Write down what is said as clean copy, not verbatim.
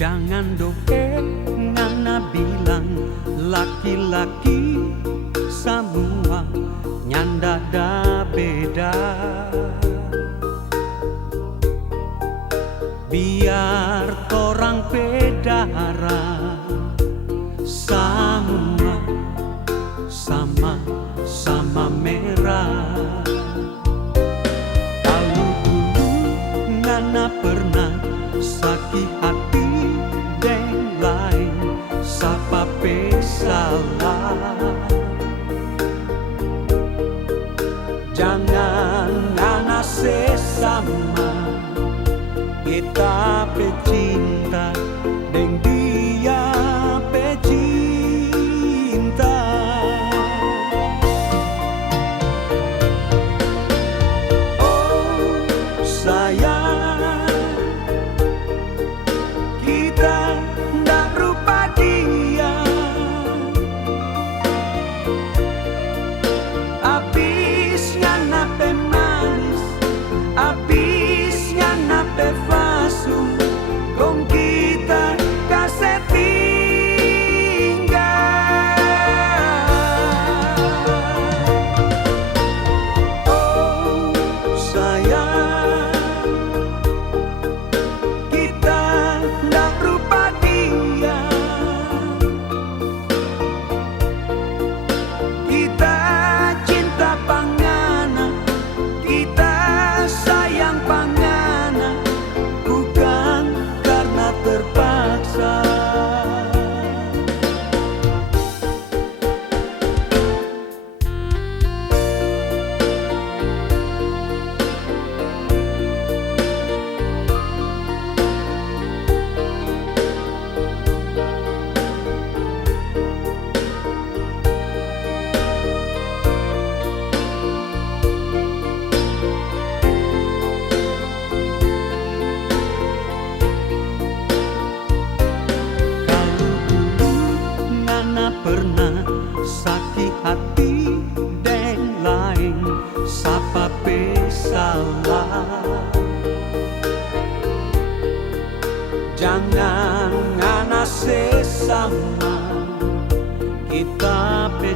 Jangan doke ngana bilang laki-laki semua nyanda da beda. Biar torang bedara semua sama-sama merah. Kalau dulu ngana pernah sakit hati deng lain, sapa pe salah. Jangan ngana sesama, kita pecinta deng dia pecinta. Oh sayang, kita ndak rupa dia. Habisnya nape manis, habisnya nape fasu, gong kita kasih tinggal. Oh sayang, kita ndak rupa dia. Kita cinta pangana, kita sayang pangana, bukan karena terpaksa. Pernah sakit hati deng lain, sapa pe salah. Jangan ngana sesama, kita pe